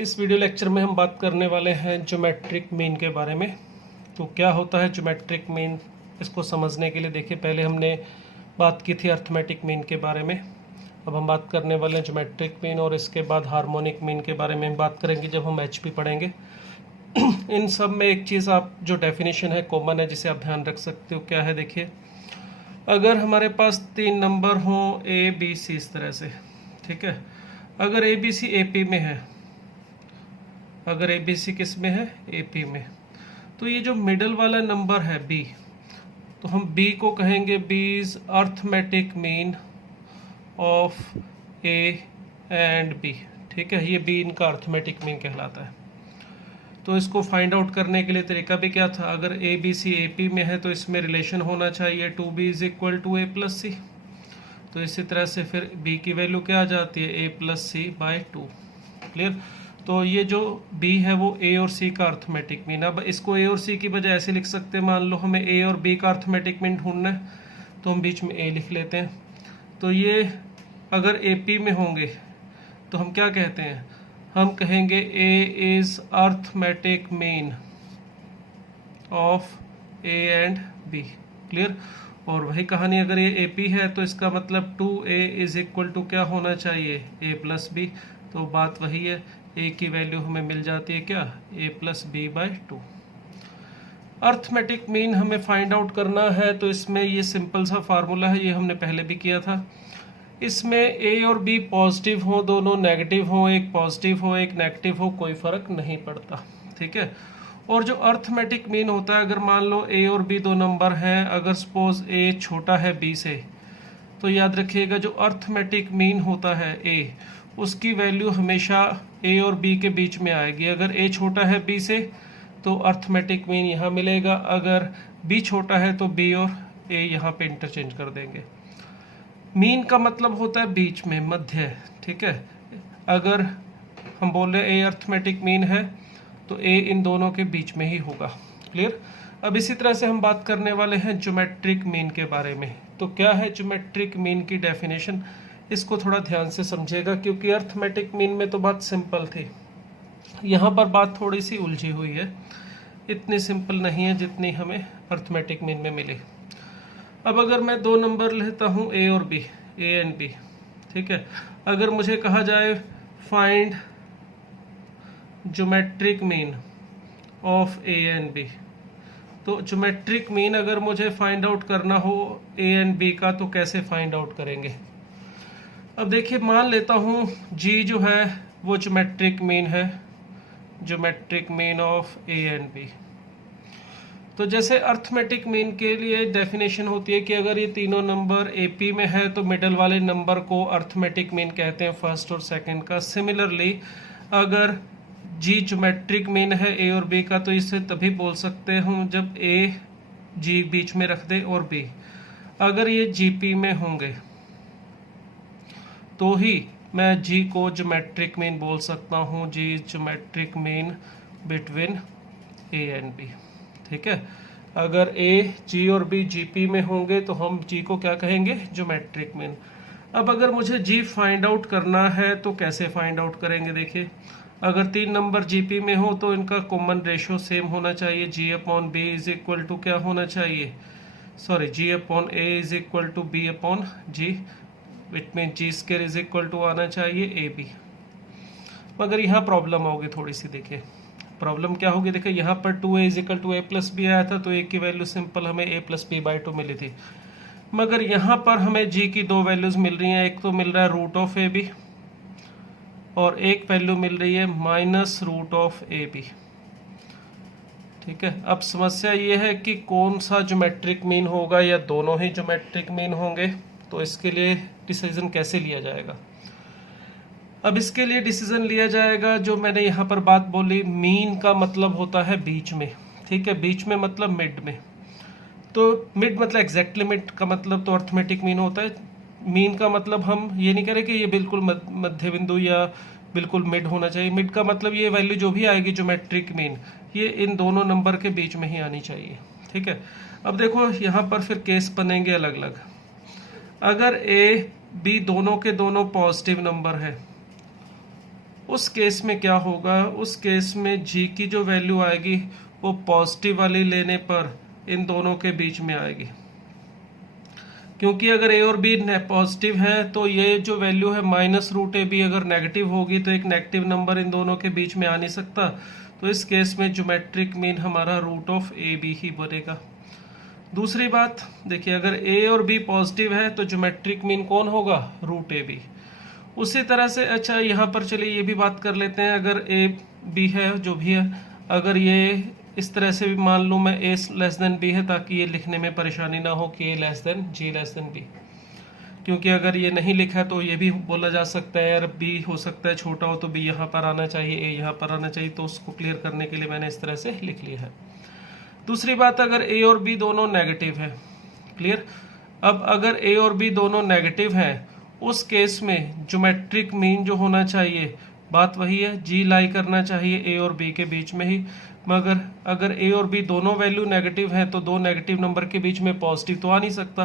इस video lecture में हम बात करने वाले हैं ज्योमेट्रिक मीन के बारे में। तो क्या होता है ज्योमेट्रिक मीन, इसको समझने के लिए देखिए पहले हमने बात की थी अर्थमेटिक मीन के बारे में। अब हम बात करने वाले हैं ज्योमेट्रिक मीन और इसके बाद हार्मोनिक मीन के बारे में बात करेंगे जब हम एचपी पढ़ेंगे। इन सब में एक चीज़ आप जो डेफिनेशन है कॉमन है जिसे आप ध्यान रख सकते हो, क्या है देखिए, अगर हमारे पास 3 नंबर हों ए बी सी इस तरह से, ठीक है, अगर A B C A P में है, अगर ए बी सी किस में है ए पी में, तो ये जो मिडल वाला नंबर है बी, तो हम बी को कहेंगे B is arithmetic mean of A and B. ठीक है, ये बी इनका अर्थमेटिक मीन कहलाता है। तो इसको फाइंड आउट करने के लिए तरीका भी क्या था, अगर A B C A P में है तो इसमें रिलेशन होना चाहिए 2b is equal to A plus C. तो इसी तरह से फिर b की वैल्यू क्या आ जाती है a plus C by 2। Clear. तो ये जो b है वो a और c का अर्थमेटिक मीन। अब इसको a और c की बजाय ऐसे लिख सकते हैं, मान लो हमें a और b का अर्थमेटिक मीन ढूंढना है तो हम बीच में a लिख लेते हैं। तो ये अगर AP में होंगे तो हम क्या कहते हैं, हम कहेंगे a is arithmetic mean of a and b। Clear. और वही कहानी अगर ये AP है तो इसका मतलब 2a इज इक्वल टू क्या होना चाहिए a प्लस बी। तो बात वही है, a की वैल्यू हमें मिल जाती है क्या a plus B by 2। Arithmetic mean हमें फाइंड आउट करना है तो इसमें ये सिंपल सा फार्मूला है, ये हमने पहले भी किया था। इसमें a और b पॉजिटिव हो, दोनों नेगेटिव हो, एक पॉजिटिव हो एक नेगेटिव हो, कोई फर्क नहीं पड़ता। ठीक है। और जो अर्थमेटिक मीन होता है, अगर मान लो a और b दो नंबर हैं, अगर सपोज a छोटा है b से, तो याद रखिएगा जो अर्थमेटिक मीन होता है a, उसकी वैल्यू हमेशा a और b के बीच में आएगी। अगर a छोटा है b से तो अर्थमेटिक मीन यहाँ मिलेगा, अगर b छोटा है तो b और a यहाँ पे इंटरचेंज कर देंगे। मीन का मतलब होता है बीच में, मध्य। ठीक है, अगर हम बोल रहे हैं a अर्थमेटिक मीन है तो a इन दोनों के बीच में ही होगा। क्लियर। अब इसी तरह से हम बात करने वाले हैं ज्योमेट्रिक मीन के बारे में। तो क्या है ज्योमेट्रिक मीन की डेफिनेशन, इसको थोड़ा ध्यान से समझिएगा क्योंकि अर्थमेटिक मीन में तो बात सिंपल थी, यहाँ पर बात थोड़ी सी उलझी हुई है, इतनी सिंपल नहीं है जितनी हमें अर्थमेटिक मीन में मिली। अब अगर मैं दो नंबर लेता हूँ a और b, a एंड b, ठीक है, अगर मुझे कहा जाए find geometric mean of a and b, तो ज्योमेट्रिक मीन अगर मुझे फाइंड आउट करना हो a एंड b का तो कैसे फाइंड आउट करेंगे। अब देखिए मान लेता हूँ g जो है वो ज्योमेट्रिक मीन है, geometric mean of a and b। तो जैसे अर्थमेटिक मीन के लिए डेफिनेशन होती है कि अगर ये तीनों नंबर AP में है तो मिडल वाले नंबर को अर्थमेटिक मीन कहते हैं, फर्स्ट और सेकंड का। सिमिलरली अगर G ज्योमेट्रिक मीन है A और B का तो इसे तभी बोल सकते हैं जब A G बीच में रख दे और B, अगर ये GP में होंगे तो ही मैं G को ज्योमेट्रिक मीन बोल सकता हूँ, G geometric mean between A and B। ठीक है, अगर A G और B GP में होंगे तो हम G को क्या कहेंगे ज्योमेट्रिक मीन। अब अगर मुझे G फाइंड आउट करना है तो कैसे फाइंड आउट करेंगे, देखिए अगर 3 नंबर GP में हो तो इनका कॉमन रेशियो सेम होना चाहिए, G upon B is equal to क्या होना चाहिए, sorry G upon A is equal to B upon G, which mean G square is equal to आना चाहिए AB। मगर यहाँ प्रॉब्लम होगी थोड़ी सी, देखिए प्रॉब्लम क्या होगी, देखिए यहाँ पर 2a is equal to a plus B आया था तो a की वैल्यू सिंपल हमें a प्लस बी बाई 2 मिली थी, मगर यहाँ पर हमें g की दो वैल्यूज मिल रही हैं, एक तो मिल रहा है रूट ऑफ ए बी और एक वैल्यू मिल रही है minus root of A B. ठीक है, अब समस्या ये है कि कौन सा ज्योमेट्रिक मीन होगा या दोनों ही ज्योमेट्रिक मीन होंगे, तो इसके लिए डिसीजन कैसे लिया जाएगा। अब इसके लिए डिसीजन लिया जाएगा, जो मैंने यहाँ पर बात बोली, मीन का मतलब होता है बीच में। ठीक है, बीच में मतलब मिड में, तो मिड मतलब एग्जैक्टली मिड का मतलब तो अर्थमेटिक मीन होता है। मीन का मतलब हम ये नहीं करें कि ये बिल्कुल मध्य बिंदु या बिल्कुल मिड होना चाहिए, मिड का मतलब ये वैल्यू जो भी आएगी ज्योमेट्रिक मीन ये इन दोनों नंबर के बीच में ही आनी चाहिए। ठीक है, अब देखो यहाँ पर फिर केस बनेंगे अलग अलग। अगर A B दोनों के दोनों पॉजिटिव नंबर है उस केस में क्या होगा, उस केस में जी की जो वैल्यू आएगी वो पॉजिटिव वाली लेने पर इन दोनों के बीच में आएगी, क्योंकि अगर ए और बी पॉजिटिव है तो ये जो वैल्यू है -√AB अगर नेगेटिव होगी तो एक नेगेटिव नंबर इन दोनों के बीच में आ नहीं सकता। तो इस केस में ज्योमेट्रिक मीन हमारा √AB ही बनेगा। दूसरी बात देखिए, अगर ए और बी पॉजिटिव है तो ज्योमेट्रिक मीन कौन होगा, √AB। उसी तरह से अच्छा यहाँ पर चलिए ये भी बात कर लेते हैं, अगर ए बी है जो भी है, अगर ये इस तरह से भी मान लूँ मैं a<b है, ताकि ये लिखने में परेशानी ना हो कि a g b, क्योंकि अगर ये नहीं लिखा तो ये भी बोला जा सकता है यार b हो सकता है छोटा हो तो b यहाँ पर आना चाहिए, a यहाँ पर आना चाहिए, तो उसको क्लियर करने के लिए मैंने इस तरह से लिख लिया है। दूसरी बात, अगर a और b दोनों नेगेटिव है, क्लियर। अब अगर a और b दोनों नेगेटिव हैं उस केस में ज्योमेट्रिक मीन जो होना चाहिए, बात वही है, g लाई करना चाहिए a और b के बीच में ही। मगर अगर a और b दोनों वैल्यू नेगेटिव हैं तो दो नेगेटिव नंबर के बीच में पॉजिटिव तो आ नहीं सकता,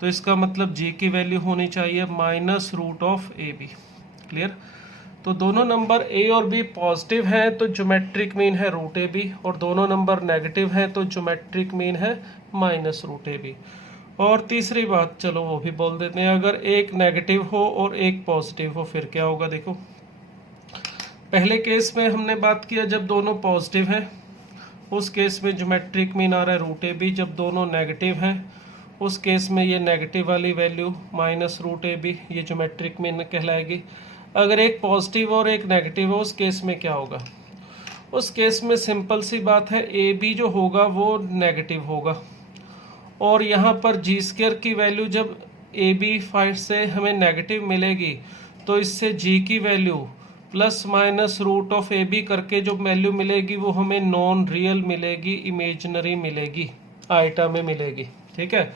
तो इसका मतलब g की वैल्यू होनी चाहिए -√AB, क्लियर। तो दोनों नंबर a और b पॉजिटिव हैं तो ज्योमेट्रिक मीन है √AB, और दोनों नंबर नेगेटिव हैं तो ज्योमेट्रिक मीन है -√AB। और तीसरी बात चलो वो भी बोल देते हैं, अगर एक नेगेटिव हो और एक पॉजिटिव हो फिर क्या होगा। देखो पहले केस में हमने बात किया जब दोनों पॉजिटिव हैं उस केस में ज्योमेट्रिक मीन आ रहा है √AB। जब दोनों नेगेटिव हैं उस केस में ये नेगेटिव वाली वैल्यू -√AB ये ज्योमेट्रिक मीन कहलाएगी। अगर एक पॉजिटिव और एक नेगेटिव हो उस केस में क्या होगा, उस केस में सिंपल सी बात है AB जो होगा वो नेगेटिव होगा, और यहाँ पर g² की वैल्यू जब AB से हमें नेगेटिव मिलेगी तो इससे g की वैल्यू ±√AB करके जो वैल्यू मिलेगी वो हमें नॉन रियल मिलेगी, इमेजिनरी मिलेगी, आइटा में मिलेगी, ठीक है।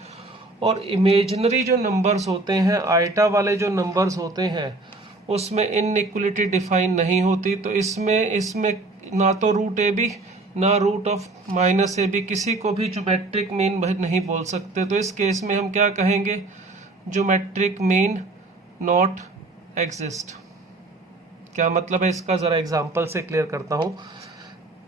और इमेजिनरी जो नंबर्स होते हैं, आइटा वाले जो नंबर्स होते हैं उसमें इनइक्वलिटी डिफाइन नहीं होती, तो इसमें ना तो √AB ना √-AB किसी को भी ज्योमेट्रिक मीन नहीं बोल सकते। तो इस केस में हम क्या कहेंगे, ज्योमेट्रिक मीन नॉट एग्जिस्ट। क्या मतलब है इसका, ज़रा एग्जांपल से क्लियर करता हूँ।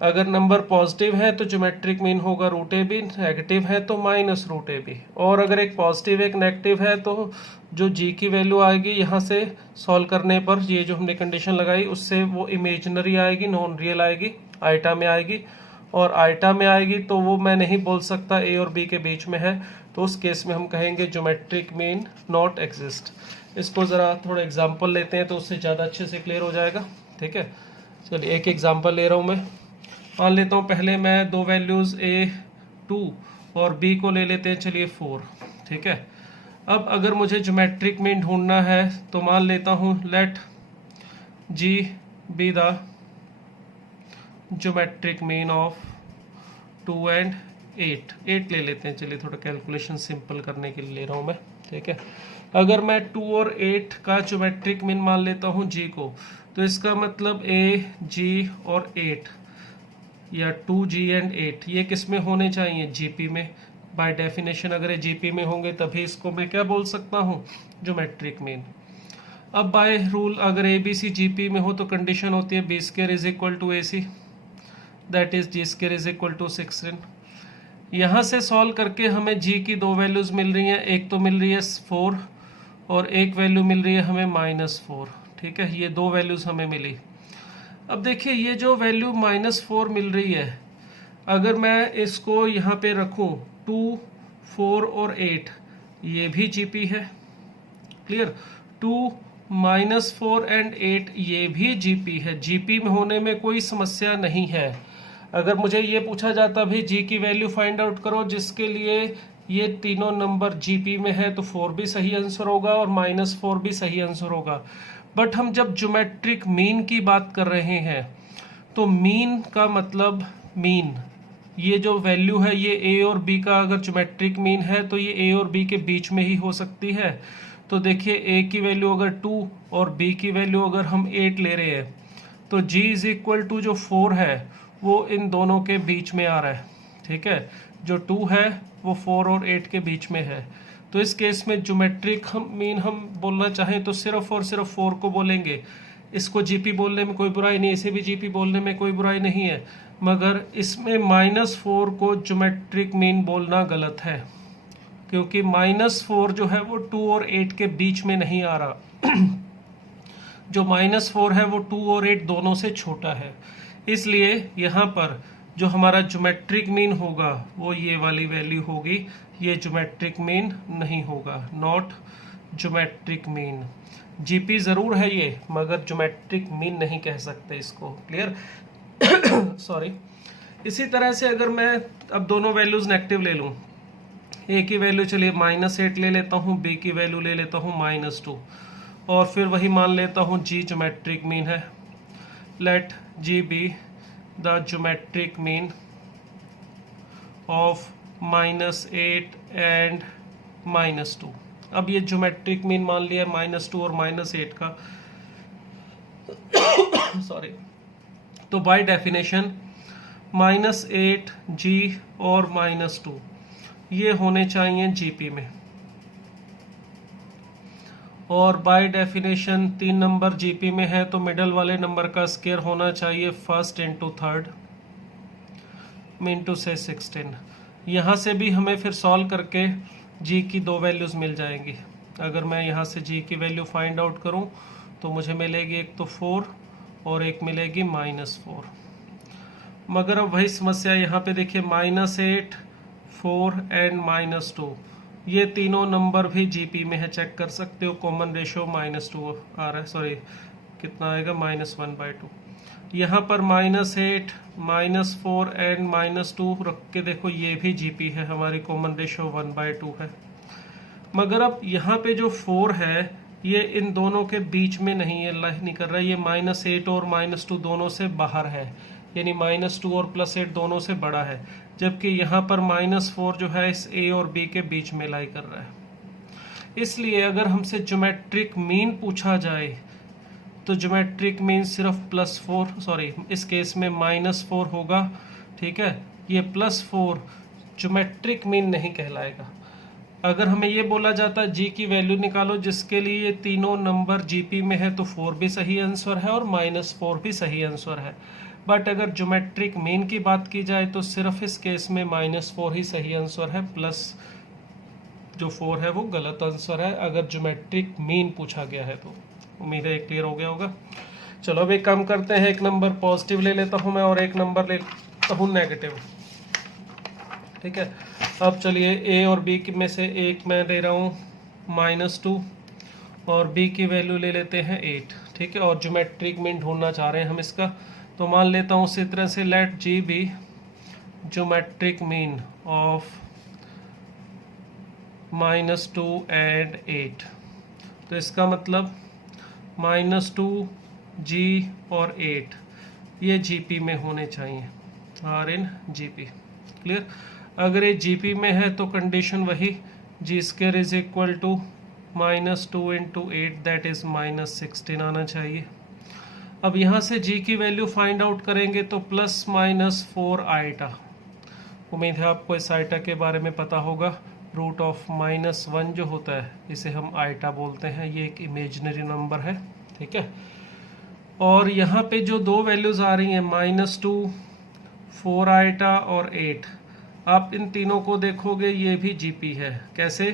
अगर नंबर पॉजिटिव है तो ज्योमेट्रिक मीन होगा √AB, नेगेटिव है तो -√AB, और अगर एक पॉजिटिव एक नेगेटिव है तो जो g की वैल्यू आएगी यहाँ से सॉल्व करने पर ये जो हमने कंडीशन लगाई उससे वो इमेजिनरी आएगी, नॉन रियल आएगी, आइटा में आएगी, और आइटा में आएगी तो वो मैं नहीं बोल सकता a और b के बीच में है, तो उस केस में हम कहेंगे ज्योमेट्रिक मीन नॉट एग्जिस्ट। इसको ज़रा थोड़ा एग्जांपल लेते हैं तो उससे ज़्यादा अच्छे से क्लियर हो जाएगा, ठीक है। चलिए एक एग्जांपल ले रहा हूँ मैं, मान लेता हूँ पहले मैं दो वैल्यूज़ a2 और b को ले लेते हैं, चलिए 4, ठीक है। अब अगर मुझे ज्योमेट्रिक मीन ढूंढना है तो मान लेता हूँ let g be the geometric mean of 2 and 8 ले लेते हैं, चलिए थोड़ा कैलकुलेशन सिंपल करने के लिए ले रहा हूँ मैं, ठीक है। अगर मैं 2 और 8 का ज्योमेट्रिक मीन मान लेता हूँ g को, तो इसका मतलब a, g और 8 या 2g and 8 ये किस में होने चाहिए, gp में। बाय डेफिनेशन अगर ये gp में होंगे तभी इसको मैं क्या बोल सकता हूँ, ज्योमेट्रिक मीन। अब बाय रूल अगर abc gp में हो तो कंडीशन होती है b² = ac, that is g² = 16। यहाँ से सॉल्व करके हमें g की दो वैल्यूज मिल रही हैं, एक तो मिल रही है 4 और एक वैल्यू मिल रही है हमें -4, ठीक है। ये दो वैल्यूज हमें मिली। अब देखिए ये जो वैल्यू -4 मिल रही है, अगर मैं इसको यहाँ पे रखूँ 2, 4 और 8, ये भी जीपी है, क्लियर। 2, -4 एंड 8 ये भी जीपी है, जीपी में होने में कोई समस्या नहीं है। अगर मुझे ये पूछा जाता भाई जी की वैल्यू फाइंड आउट करो जिसके लिए ये तीनों नंबर जीपी में है, तो 4 भी सही आंसर होगा और -4 भी सही आंसर होगा। बट हम जब ज्योमेट्रिक मीन की बात कर रहे हैं तो मीन का मतलब मीन, ये जो वैल्यू है ये a और b का अगर ज्योमेट्रिक मीन है तो ये a और b के बीच में ही हो सकती है। तो देखिए a की वैल्यू अगर 2 और b की वैल्यू अगर हम 8 ले रहे हैं तो g = जो 4 है वो इन दोनों के बीच में आ रहा है, ठीक है। जो 2 है वो 4 और 8 के बीच में है। तो इस केस में ज्योमेट्रिक मीन हम बोलना चाहें तो सिर्फ और सिर्फ 4 को बोलेंगे। इसको जीपी बोलने में कोई बुराई नहीं, इसे भी जीपी बोलने में कोई बुराई नहीं है, मगर इसमें -4 को ज्योमेट्रिक मीन बोलना गलत है, क्योंकि -4 जो है वो 2 और 8 के बीच में नहीं आ रहा। जो -4 है वो 2 और 8 दोनों से छोटा है, इसलिए यहाँ पर जो हमारा ज्योमेट्रिक मीन होगा वो ये वाली वैल्यू होगी, ये ज्योमेट्रिक मीन नहीं होगा, नॉट ज्योमेट्रिक मीन। जीपी ज़रूर है ये, मगर ज्योमेट्रिक मीन नहीं कह सकते इसको, क्लियर? सॉरी। इसी तरह से अगर मैं अब दोनों वैल्यूज़ नेगेटिव ले लूँ, ए की वैल्यू चलिए -8 ले लेता हूँ, बी की वैल्यू ले लेता हूँ -2, और फिर वही मान लेता हूँ जी ज्योमेट्रिक मीन है। Let G be the geometric mean of -8 and -2। अब ये ज्योमेट्रिक मीन मान लिया -2 और -8 का सॉरी। तो बाय डेफिनेशन -8 जी और -2 ये होने चाहिए जीपी में, और बाय डेफिनेशन 3 नंबर जीपी में है तो मिडल वाले नंबर का स्क्वायर होना चाहिए फर्स्ट इंटू थर्ड इंटू से 16। यहाँ से भी हमें फिर सॉल्व करके जी की 2 वैल्यूज़ मिल जाएंगी। अगर मैं यहाँ से जी की वैल्यू फाइंड आउट करूँ तो मुझे मिलेगी एक तो 4 और एक मिलेगी -4। मगर अब वही समस्या यहाँ पे देखिए, -8, 4 एंड -2 ये तीनों नंबर भी जीपी में है, चेक कर सकते हो। कॉमन रेशो -2 आ रहा है, सॉरी कितना आएगा -1/2। यहाँ पर -8, -4 एंड -2 रख के देखो, ये भी जीपी है, हमारी कॉमन रेशो 1/2 है। मगर अब यहाँ पे जो 4 है ये इन दोनों के बीच में नहीं है, नहीं कर रहा है, ये -8 और -2 दोनों से बाहर है, यानी -2 और +8 दोनों से बड़ा है, जबकि यहाँ पर -4 जो है इस ए और बी के बीच में लाई कर रहा है। इसलिए अगर हमसे ज्योमेट्रिक मीन पूछा जाए तो ज्योमेट्रिक मीन सिर्फ +4, सॉरी इस केस में -4 होगा, ठीक है। ये +4 ज्योमेट्रिक मीन नहीं कहलाएगा। अगर हमें ये बोला जाता जी की वैल्यू निकालो जिसके लिए ये तीनों नंबर जीपी में है, तो 4 भी सही आंसर है और -4 भी सही आंसर है। बट अगर ज्योमेट्रिक मीन की बात की जाए तो सिर्फ इस केस में -4 ही सही आंसर है, प्लस जो 4 है वो गलत आंसर है अगर ज्योमेट्रिक मीन पूछा गया है तो। उम्मीद है क्लियर हो गया होगा। चलो अब एक काम करते हैं, एक नंबर पॉजिटिव ले लेता हूँ मैं और एक नंबर ले लेता हूँ नेगेटिव, ठीक है। अब चलिए ए और बी में से एक मैं ले रहा हूँ -2 और बी की वैल्यू ले लेते हैं 8, ठीक है। और ज्योमेट्रिक मीन ढूंढना चाह रहे हैं हम इसका, तो मान लेता हूँ उसी तरह से let G be geometric mean of -2 and 8। तो इसका मतलब -2 जी और 8 ये जीपी में होने चाहिए, आर इन जीपी, क्लियर। अगर ये जीपी में है तो कंडीशन वही, G square is equal to -2 into 8 that is -16 आना चाहिए। अब यहाँ से जी की वैल्यू फाइंड आउट करेंगे तो +-4 आइटा। उम्मीद है आपको इस आइटा के बारे में पता होगा। रूट ऑफ -1 जो होता है इसे हम आइटा बोलते हैं, ये एक इमेजिनरी नंबर है, ठीक है। और यहाँ पे जो 2 वैल्यूज़ आ रही हैं -2, 4 आइटा और 8, आप इन तीनों को देखोगे ये भी जीपी है। कैसे?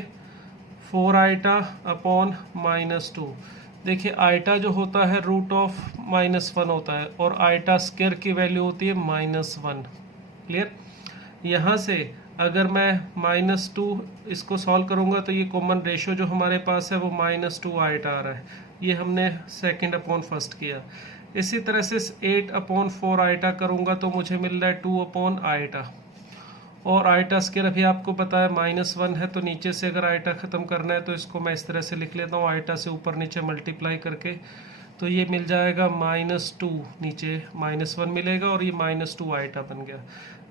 4 आइटा अपॉन -2। देखिए आइटा जो होता है रूट ऑफ -1 होता है और आइटा स्क्वायर की वैल्यू होती है -1, क्लियर। यहाँ से अगर मैं -2 इसको सॉल्व करूँगा तो ये कॉमन रेशो जो हमारे पास है वो -2 आइटा आ रहा है, ये हमने सेकंड अपॉन फर्स्ट किया। इसी तरह से 8 अपॉन 4 आइटा करूँगा तो मुझे मिल रहा है 2 अपॉन आइटा, और आइटा स्क्वायर अभी आपको पता है -1 है, तो नीचे से अगर आइटा ख़त्म करना है तो इसको मैं इस तरह से लिख लेता हूँ, आइटा से ऊपर नीचे मल्टीप्लाई करके, तो ये मिल जाएगा -2, नीचे -1 मिलेगा और ये -2 आइटा बन गया।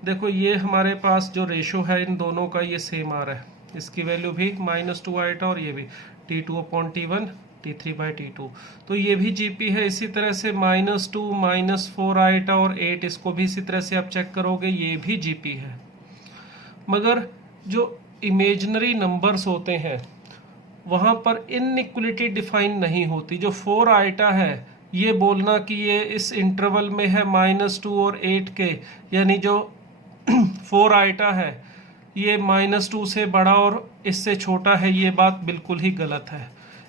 देखो ये हमारे पास जो रेशो है इन दोनों का ये सेम आ रहा है, इसकी वैल्यू भी -2 आइटा और ये भी T2 अपॉन T1 T3/T2, तो ये भी जीपी है। इसी तरह से -2 -4 आइटा और 8 इसको भी इसी तरह से आप चेक करोगे ये भी जीपी है। मगर जो इमेजिनरी नंबर्स होते हैं वहाँ पर इनइक्वलिटी डिफाइन नहीं होती। जो 4 आइटा है ये बोलना कि ये इस इंटरवल में है -2 और 8 के, यानी जो 4 आइटा है ये -2 से बड़ा और इससे छोटा है, ये बात बिल्कुल ही गलत है।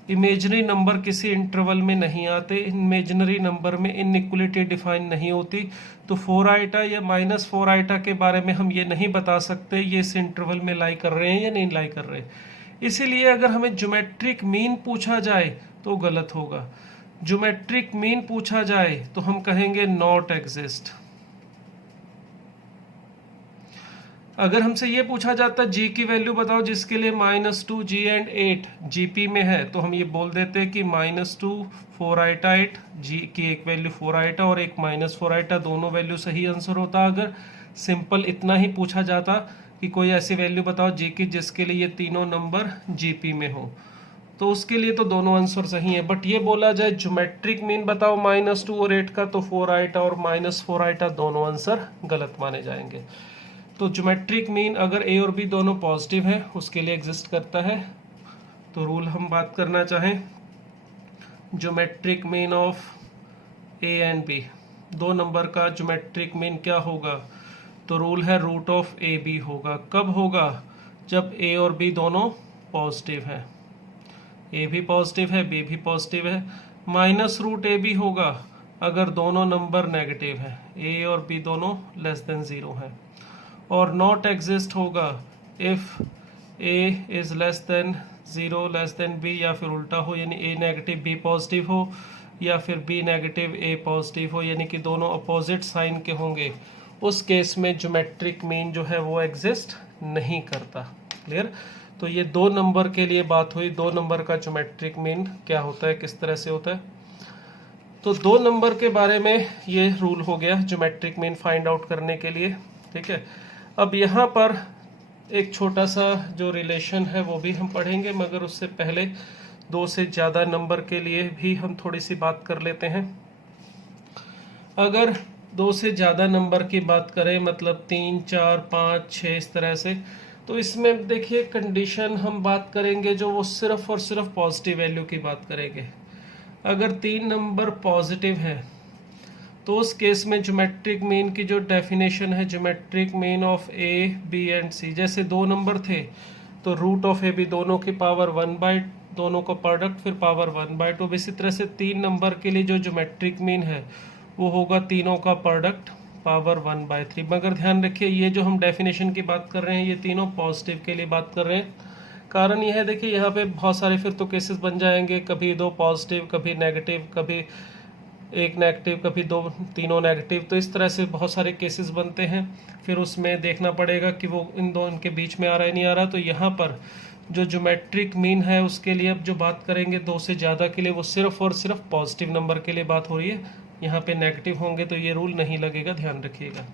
इमेजनरी नंबर किसी इंटरवल में नहीं आते, इमेजनरी नंबर में इनइक्वलिटी डिफाइन नहीं होती। तो 4 आइटा या -4 आइटा के बारे में हम ये नहीं बता सकते ये इस इंटरवल में लाई कर रहे हैं या नहीं लाई कर रहे। इसीलिए अगर हमें ज्योमेट्रिक मीन पूछा जाए तो गलत होगा। ज्योमेट्रिक मीन पूछा जाए तो हम कहेंगे नॉट एग्जिस्ट। अगर हमसे ये पूछा जाता जी की वैल्यू बताओ जिसके लिए -2 जी एंड 8 जीपी में है, तो हम ये बोल देते कि -2 4 आइटा 8 जी की एक वैल्यू 4 आइटा और एक -4 आइटा, दोनों वैल्यू सही आंसर होता। अगर सिंपल इतना ही पूछा जाता कि कोई ऐसी वैल्यू बताओ जी की जिसके लिए ये तीनों नंबर जीपी में हो, तो उसके लिए तो दोनों आंसर सही है। बट ये बोला जाए ज्योमेट्रिक मीन बताओ -2 और 8 का, तो 4 आइटा और -4 आइटा दोनों आंसर गलत माने जाएंगे। तो ज्योमेट्रिक मीन अगर ए और बी दोनों पॉजिटिव है उसके लिए एग्जिस्ट करता है। तो रूल हम बात करना चाहें, geometric mean of A and B, दो नंबर का ज्योमेट्रिक मीन क्या होगा, तो रूल है रूट ऑफ ए बी होगा। कब होगा, जब ए और बी दोनों पॉजिटिव है, ए भी पॉजिटिव है बी भी पॉजिटिव है। माइनस रूट ए बी होगा अगर दोनों नंबर नेगेटिव है, ए और बी दोनों लेस देन 0 है। और नॉट एग्जिस्ट होगा if A is less than 0 less than B, या फिर उल्टा हो यानी ए नेगेटिव बी पॉजिटिव हो, या फिर बी नेगेटिव ए पॉजिटिव हो, यानी कि दोनों अपोजिट साइन के होंगे। उस केस में ज्योमेट्रिक मीन जो है वो एग्जिस्ट नहीं करता। क्लियर। तो ये दो नंबर के लिए बात हुई, दो नंबर का ज्योमेट्रिक मीन क्या होता है, किस तरह से होता है। तो दो नंबर के बारे में ये रूल हो गया ज्योमेट्रिक मीन फाइंड आउट करने के लिए। ठीक है, अब यहाँ पर एक छोटा सा जो रिलेशन है वो भी हम पढ़ेंगे, मगर उससे पहले दो से ज़्यादा नंबर के लिए भी हम थोड़ी सी बात कर लेते हैं। अगर दो से ज़्यादा नंबर की बात करें, मतलब 3 4 5 6 इस तरह से, तो इसमें देखिए कंडीशन हम बात करेंगे जो वो सिर्फ और सिर्फ पॉजिटिव वैल्यू की बात करेंगे। अगर 3 नंबर पॉजिटिव है तो उस केस में ज्योमेट्रिक मीन की जो डेफिनेशन है, geometric mean of A B and C, जैसे दो नंबर थे तो रूट ऑफ ए बी दोनों की पावर 1/, दोनों का प्रोडक्ट फिर पावर 1/2। इसी तरह से 3 नंबर के लिए जो ज्योमेट्रिक मीन है वो होगा तीनों का प्रोडक्ट पावर 1/3। मगर ध्यान रखिए ये जो हम डेफिनेशन की बात कर रहे हैं ये तीनों पॉजिटिव के लिए बात कर रहे हैं। कारण यह है, देखिए यहाँ पे बहुत सारे फिर तो केसेस बन जाएंगे, कभी दो पॉजिटिव कभी नेगेटिव, कभी एक नेगेटिव कभी दो तीनों नेगेटिव, तो इस तरह से बहुत सारे केसेस बनते हैं। फिर उसमें देखना पड़ेगा कि वो इन दो इनके बीच में आ रहा है नहीं आ रहा। तो यहाँ पर जो ज्योमेट्रिक मीन है उसके लिए अब जो बात करेंगे दो से ज़्यादा के लिए, वो सिर्फ और सिर्फ पॉजिटिव नंबर के लिए बात हो रही है। यहाँ पे नेगेटिव होंगे तो ये रूल नहीं लगेगा, ध्यान रखिएगा।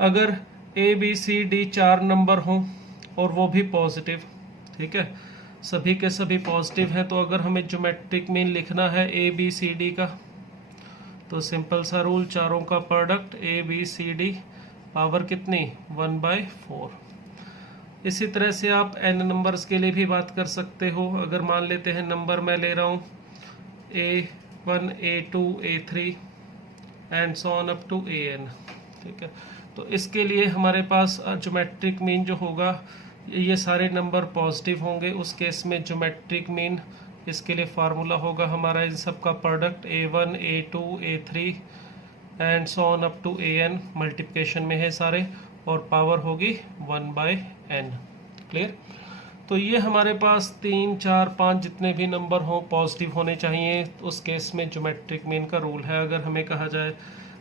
अगर A B C D 4 number हों और वो भी पॉजिटिव, ठीक है, सभी के सभी पॉजिटिव हैं, तो अगर हमें ज्योमेट्रिक मीन लिखना है ए बी सी डी का, तो सिंपल सा रूल, चारों का product A B C D, power कितनी 1/4। इसी तरह से आप n नंबर्स के लिए भी बात कर सकते हो। अगर मान लेते हैं नंबर मैं ले रहा हूँ A1 A2 A3 and so on up to AN, ठीक है, तो इसके लिए हमारे पास ज्योमेट्रिक मीन जो होगा ये सारे नंबर पॉजिटिव होंगे। उस केस में ज्योमेट्रिक मीन इसके लिए फार्मूला होगा हमारा इन सब का product A1 A2 A3 and so on up to AN, multiplication में है सारे, और पावर होगी 1/n। क्लियर। तो ये हमारे पास 3 4 5 जितने भी नंबर हो पॉजिटिव होने चाहिए, उस केस में ज्योमेट्रिक मीन का रूल है। अगर हमें कहा जाए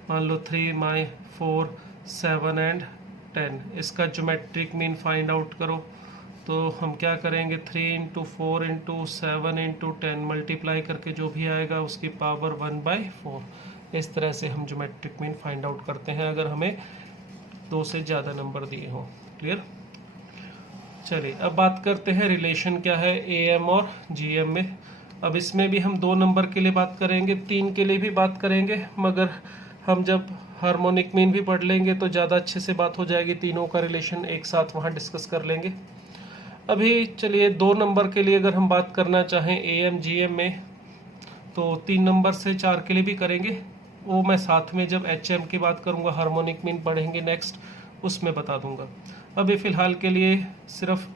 मान लो 3 4 7 एंड 10, इसका ज्योमेट्रिक मीन फाइंड आउट करो, तो हम क्या करेंगे 3 × 4 × 7 × 10 मल्टीप्लाई करके जो भी आएगा उसकी पावर 1/4। इस तरह से हम ज्योमेट्रिक मीन फाइंड आउट करते हैं अगर हमें दो से ज़्यादा नंबर दिए हों। क्लियर। चलिए अब बात करते हैं रिलेशन क्या है AM और GM में। अब इसमें भी हम दो नंबर के लिए बात करेंगे, 3 के लिए भी बात करेंगे, मगर हम जब हार्मोनिक मीन भी पढ़ लेंगे तो ज़्यादा अच्छे से बात हो जाएगी, तीनों का रिलेशन एक साथ वहाँ डिस्कस कर लेंगे। अभी चलिए दो नंबर के लिए अगर हम बात करना चाहें AM GM में, तो 3 नंबर से 4 के लिए भी करेंगे, वो मैं साथ में जब HM की बात करूँगा, हार्मोनिक मीन पढ़ेंगे नेक्स्ट, उसमें बता दूंगा। अभी फ़िलहाल के लिए सिर्फ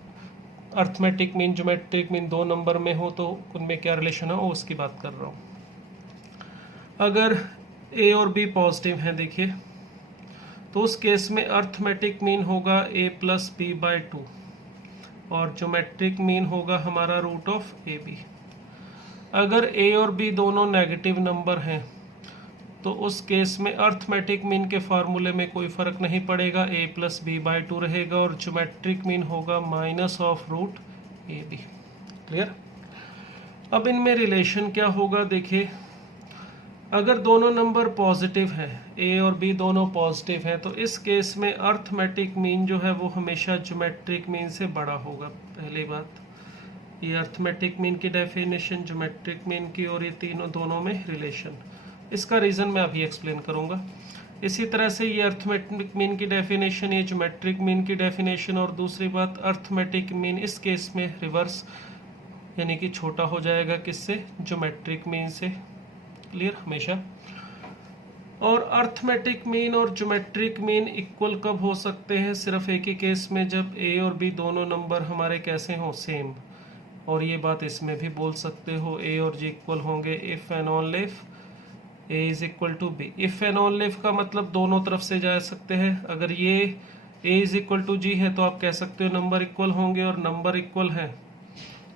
arithmetic mean geometric mean 2 number में हो तो उनमें क्या रिलेशन है उसकी बात कर रहा हूँ। अगर A और B पॉजिटिव हैं देखिए, तो उस केस में अर्थमेटिक मीन होगा A+B/2 और ज्योमेट्रिक मीन होगा हमारा रूट ऑफ AB। अगर A और B दोनों नेगेटिव नंबर हैं तो उस केस में अर्थमेटिक मीन के फार्मूले में कोई फ़र्क नहीं पड़ेगा, A+B/2 रहेगा और ज्योमेट्रिक मीन होगा minus of root AB। Clear? अब इनमें रिलेशन क्या होगा देखिए, अगर दोनों नंबर पॉजिटिव हैं, A और B दोनों पॉजिटिव हैं, तो इस केस में अर्थमेटिक मीन जो है वो हमेशा ज्योमेट्रिक मीन से बड़ा होगा। पहली बात, ये अर्थमेटिक मीन की डेफिनेशन, ज्योमेट्रिक मीन की, और ये तीनों दोनों में रिलेशन, इसका रीज़न मैं अभी एक्सप्लेन करूंगा। इसी तरह से ये अर्थमेटिक मीन की डेफिनेशन, ये ज्योमेट्रिक मीन की डेफिनेशन, और दूसरी बात अर्थमेटिक मीन इस केस में रिवर्स यानी कि छोटा हो जाएगा किससे, ज्योमेट्रिक मीन से। क्लियर हमेशा। और अर्थमेटिक मीन और ज्योमेट्रिक मीन इक्वल कब हो सकते हैं, सिर्फ एक ही केस में, जब A और B दोनों नंबर हमारे कैसे हों, सेम। और ये बात इसमें भी बोल सकते हो, A और G इक्वल होंगे if and only if A is equal to B। If and only if का मतलब दोनों तरफ से जा सकते हैं। अगर ये A is equal to G है तो आप कह सकते हो नंबर इक्वल होंगे, और नंबर इक्वल है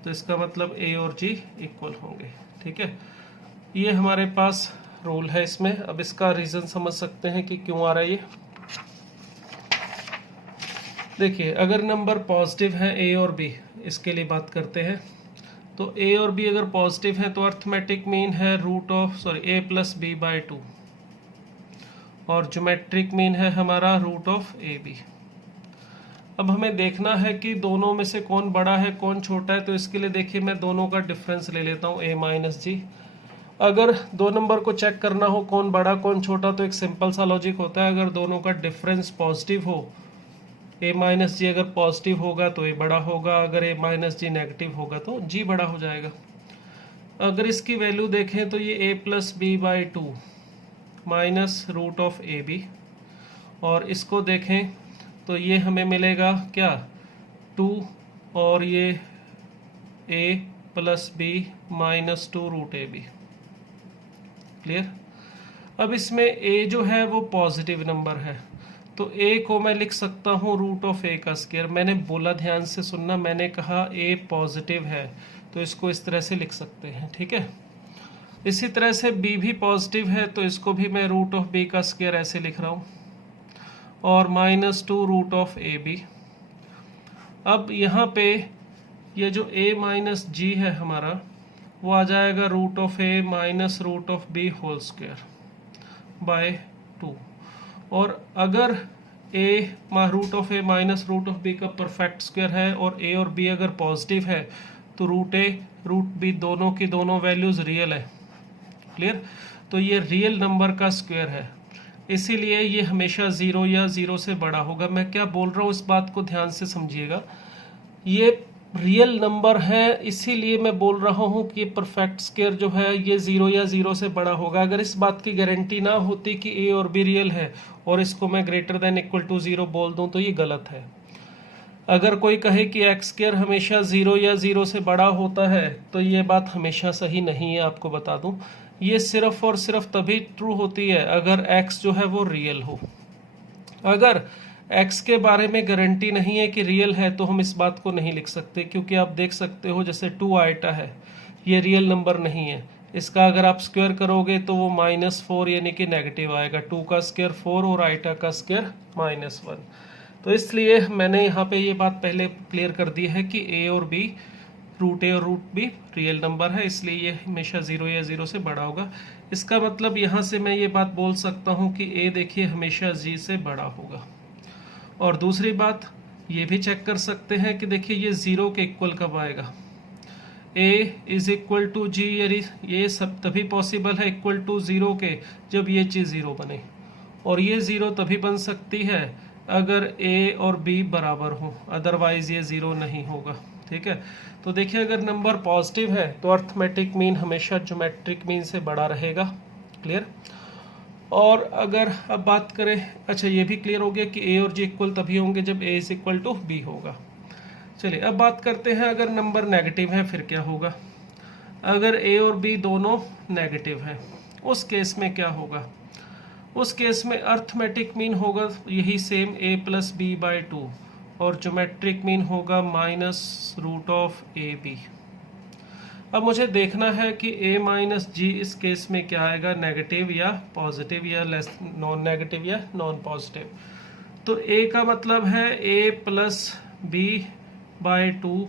तो इसका मतलब A और G इक्वल होंगे। ठीक है, ये हमारे पास रूल है इसमें। अब इसका रीज़न समझ सकते हैं कि क्यों आ रहा है ये। देखिए, अगर नंबर पॉजिटिव है A और B, इसके लिए बात करते हैं, तो A और B अगर पॉजिटिव है तो अर्थमेटिक मीन है A+B/2 और ज्योमेट्रिक मीन है हमारा रूट ऑफ AB। अब हमें देखना है कि दोनों में से कौन बड़ा है कौन छोटा है, तो इसके लिए देखिए मैं दोनों का डिफरेंस ले लेता हूँ A-G। अगर दो नंबर को चेक करना हो कौन बड़ा कौन छोटा, तो एक सिंपल सा लॉजिक होता है, अगर दोनों का डिफरेंस पॉजिटिव हो, A-G अगर पॉजिटिव होगा तो A बड़ा होगा, अगर A-G नेगेटिव होगा तो G बड़ा हो जाएगा। अगर इसकी वैल्यू देखें तो ये A+B/2 minus root of AB, और इसको देखें तो ये हमें मिलेगा क्या, 2, और ये A+B minus 2 root AB। Clear? अब इसमें A जो है वो पॉजिटिव नंबर है, तो A को मैं लिख सकता हूँ रूट ऑफ A का स्क्वायर। मैंने बोला, ध्यान से सुनना, मैंने कहा A पॉजिटिव है तो इसको इस तरह से लिख सकते हैं। ठीक है, इसी तरह से B भी पॉजिटिव है तो इसको भी मैं रूट ऑफ B का स्क्वायर ऐसे लिख रहा हूँ, और -2 रूट ऑफ AB। अब यहाँ पे ये जो A-G है हमारा, वो आ जाएगा root of A minus root of B whole square by 2। और अगर A root of A minus root of B का परफेक्ट स्क्वायर है और A और B अगर पॉजिटिव है तो रूट A रूट B दोनों की दोनों वैल्यूज रियल है। क्लियर? तो ये रियल नंबर का स्क्वायर है, इसीलिए ये हमेशा 0 या 0 से बड़ा होगा। मैं क्या बोल रहा हूँ इस बात को ध्यान से समझिएगा, ये रियल नंबर है इसीलिए मैं बोल रहा हूँ कि परफेक्ट स्क्वायर जो है ये 0 या 0 से बड़ा होगा। अगर इस बात की गारंटी ना होती कि A और B रियल है और इसको मैं ग्रेटर देन इक्वल टू 0 बोल दूँ तो ये गलत है। अगर कोई कहे कि एक्स स्क्वायर हमेशा 0 या 0 से बड़ा होता है तो ये बात हमेशा सही नहीं है। आपको बता दूं, ये सिर्फ और सिर्फ तभी ट्रू होती है अगर x जो है वो रियल हो। अगर x के बारे में गारंटी नहीं है कि रियल है तो हम इस बात को नहीं लिख सकते, क्योंकि आप देख सकते हो जैसे 2 आइटा है, ये रियल नंबर नहीं है। इसका अगर आप स्क्वायर करोगे तो वो -4 यानी कि नेगेटिव आएगा। 2 का स्क्वायर 4 और आइटा का स्क्वायर -1। तो इसलिए मैंने यहाँ पे ये बात पहले क्लियर कर दी है कि A और B, रूट A और रूट B रियल नंबर है, इसलिए ये हमेशा 0 या 0 से बड़ा होगा। इसका मतलब यहाँ से मैं ये बात बोल सकता हूँ कि A देखिए हमेशा G से बड़ा होगा। और दूसरी बात ये भी चेक कर सकते हैं कि देखिए ये 0 के इक्वल कब आएगा। A is equal to G, ये सब तभी पॉसिबल है इक्वल टू 0 के जब ये चीज़ 0 बने, और ये 0 तभी बन सकती है अगर A और B बराबर हो, अदरवाइज ये 0 नहीं होगा। ठीक है। तो देखिए अगर नंबर पॉजिटिव है तो अर्थमेटिक मीन हमेशा ज्योमेट्रिक मीन से बड़ा रहेगा। क्लियर। और अगर अब बात करें, अच्छा ये भी क्लियर हो गया कि ए और जी इक्वल तभी होंगे जब ए इज इक्वल टू बी होगा। चलिए अब बात करते हैं अगर नंबर नेगेटिव है फिर क्या होगा। अगर ए और बी दोनों नेगेटिव हैं उस केस में क्या होगा। उस केस में अर्थमेटिक मीन होगा यही same a plus B by 2 और ज्योमेट्रिक मीन होगा minus root of A B. अब मुझे देखना है कि a माइनस जी इस केस में क्या आएगा, नेगेटिव या पॉजिटिव या लेस नॉन नेगेटिव या नॉन पॉजिटिव। तो a का मतलब है a plus B by 2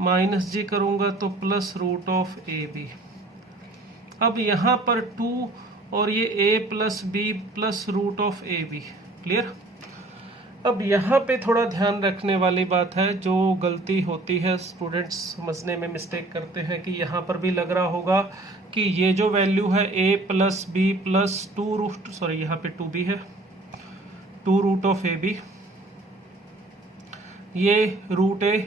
minus G करूँगा तो plus root of A B. अब यहाँ पर 2 और ये a plus B plus root of A B. Clear. अब यहाँ पे थोड़ा ध्यान रखने वाली बात है, जो गलती होती है स्टूडेंट्स समझने में मिस्टेक करते हैं कि यहाँ पर भी लग रहा होगा कि ये जो वैल्यू है a plus B plus 2 root, sorry यहाँ पे 2b है, 2 रूट ऑफ ए बी, ये root a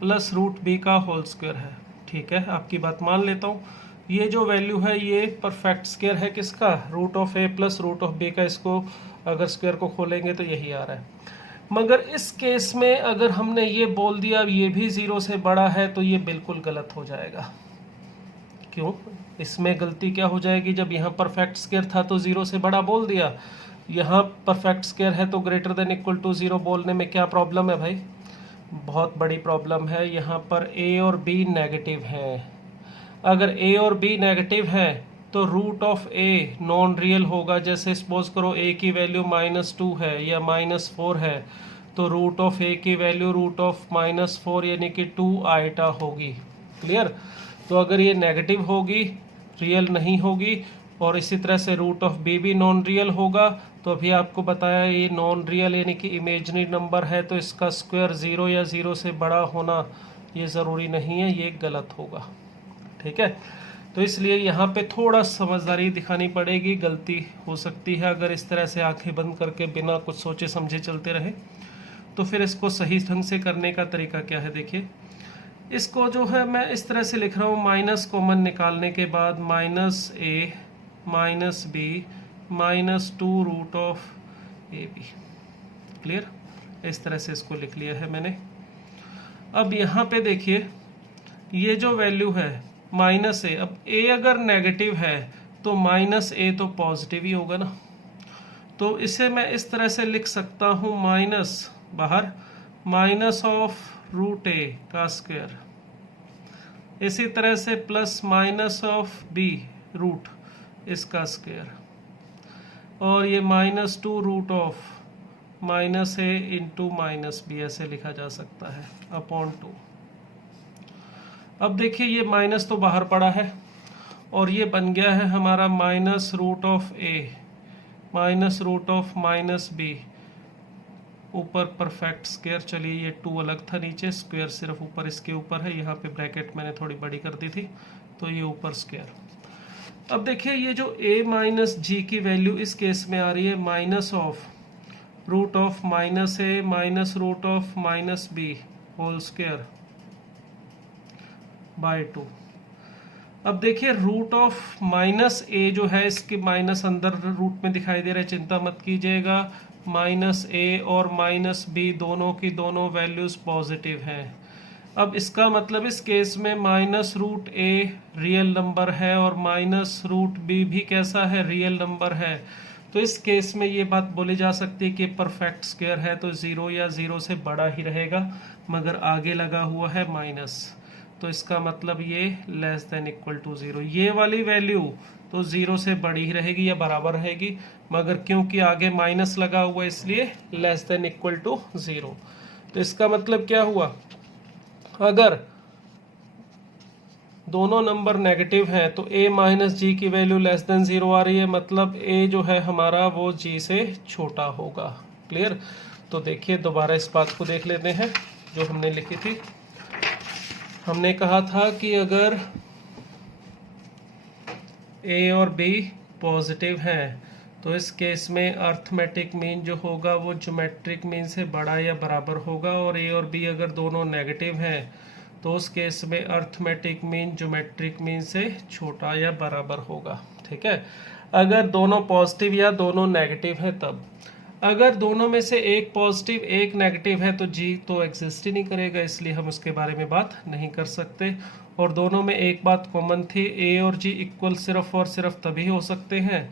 plus root b का होल स्क्वायर है। ठीक है, आपकी बात मान लेता हूँ। ये जो वैल्यू है ये परफेक्ट स्क्वायर है किसका, root of A plus root of B का। इसको अगर स्क्वायर को खोलेंगे तो यही आ रहा है। मगर इस केस में अगर हमने ये बोल दिया ये भी 0 से बड़ा है तो ये बिल्कुल गलत हो जाएगा। क्यों, इसमें गलती क्या हो जाएगी, जब यहाँ परफेक्ट स्क्वायर था तो 0 से बड़ा बोल दिया, यहाँ परफेक्ट स्क्वायर है तो ग्रेटर देन इक्वल टू 0 बोलने में क्या प्रॉब्लम है भाई, बहुत बड़ी प्रॉब्लम है। यहाँ पर a और b नेगेटिव हैं। अगर a और b नेगेटिव है तो root of a non real होगा। जैसे सपोज करो a की वैल्यू -2 है या -4 है तो रूट ऑफ a की वैल्यू रूट ऑफ -4 यानी कि 2 आइटा होगी। क्लियर। तो अगर ये नेगेटिव होगी, रियल नहीं होगी, और इसी तरह से रूट ऑफ b भी नॉन रियल होगा, तो अभी आपको बताया ये नॉन रियल यानी कि इमेजिनरी नंबर है तो इसका स्क्वायर 0 या 0 से बड़ा होना ये ज़रूरी नहीं है, ये गलत होगा। ठीक है, तो इसलिए यहाँ पे थोड़ा समझदारी दिखानी पड़ेगी। गलती हो सकती है अगर इस तरह से आंखें बंद करके बिना कुछ सोचे समझे चलते रहे। तो फिर इसको सही ढंग से करने का तरीका क्या है, देखिए इसको जो है मैं इस तरह से लिख रहा हूँ, माइनस कॉमन निकालने के बाद minus A minus B minus 2 root of A B. Clear, इस तरह से इसको लिख लिया है मैंने। अब यहाँ पे देखिए ये जो वैल्यू है माइनस ए, अब ए अगर नेगेटिव है तो माइनस ए तो पॉजिटिव ही होगा ना। तो इसे मैं इस तरह से लिख सकता हूँ, माइनस बाहर माइनस ऑफ रूट ए का स्क्वायर, इसी तरह से plus minus of B root इसका स्क्वायर, और ये -2 root of minus A into minus B ऐसे लिखा जा सकता है अपॉन 2। अब देखिए ये माइनस तो बाहर पड़ा है और ये बन गया है हमारा minus root of A minus root of minus B, ऊपर परफेक्ट स्क्वायर। चलिए ये 2 अलग था, नीचे स्क्वायर सिर्फ ऊपर इसके ऊपर है, यहाँ पे ब्रैकेट मैंने थोड़ी बड़ी कर दी थी तो ये ऊपर स्क्वायर। अब देखिए ये जो a माइनस जी की वैल्यू इस केस में आ रही है minus of root of minus A minus root of minus B whole square by 2। अब देखिए रूट ऑफ माइनस ए जो है इसके माइनस अंदर रूट में दिखाई दे रहा है, चिंता मत कीजिएगा। माइनस ए और माइनस बी दोनों की दोनों वैल्यूज पॉजिटिव हैं। अब इसका मतलब इस केस में minus root A real number है और माइनस रूट बी भी कैसा है, रियल नंबर है। तो इस केस में ये बात बोली जा सकती है कि परफेक्ट स्क्वायर है तो 0 या 0 से बड़ा ही रहेगा, मगर आगे लगा हुआ है माइनस, तो इसका मतलब ये लेस देन इक्वल टू 0। ये वाली वैल्यू तो 0 से बड़ी ही रहेगी या बराबर रहेगी, मगर क्योंकि आगे माइनस लगा हुआ है इसलिए लेस देन इक्वल टू 0। तो इसका मतलब क्या हुआ, अगर दोनों नंबर नेगेटिव हैं तो a माइनस जी की वैल्यू लेस देन 0 आ रही है, मतलब a जो है हमारा वो g से छोटा होगा। क्लियर। तो देखिए दोबारा इस बात को देख लेते हैं जो हमने लिखी थी। हमने कहा था कि अगर a और b पॉजिटिव हैं तो इस केस में अर्थमेटिक मीन जो होगा वो ज्योमेट्रिक मीन से बड़ा या बराबर होगा, और a और b अगर दोनों नेगेटिव हैं तो उस केस में अर्थमेटिक मीन ज्योमेट्रिक मीन से छोटा या बराबर होगा। ठीक है, अगर दोनों पॉजिटिव या दोनों नेगेटिव है तब। अगर दोनों में से एक पॉजिटिव एक नेगेटिव है तो जी तो एग्जिस्ट ही नहीं करेगा, इसलिए हम उसके बारे में बात नहीं कर सकते। और दोनों में एक बात कॉमन थी, ए और जी इक्वल सिर्फ और सिर्फ तभी हो सकते हैं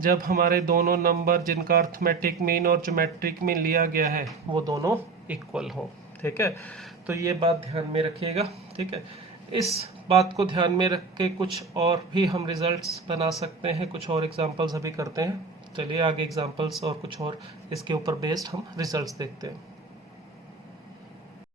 जब हमारे दोनों नंबर जिनका अर्थमेटिक मीन और ज्योमेट्रिक मीन लिया गया है वो दोनों इक्वल हो। ठीक है, तो ये बात ध्यान में रखिएगा। ठीक है, इस बात को ध्यान में रख के कुछ और भी हम रिजल्ट्स बना सकते हैं, कुछ और एग्जांपल्स अभी करते हैं। चलिए आगे एग्जांपल्स और कुछ और इसके ऊपर बेस्ड हम रिजल्ट्स देखते हैं।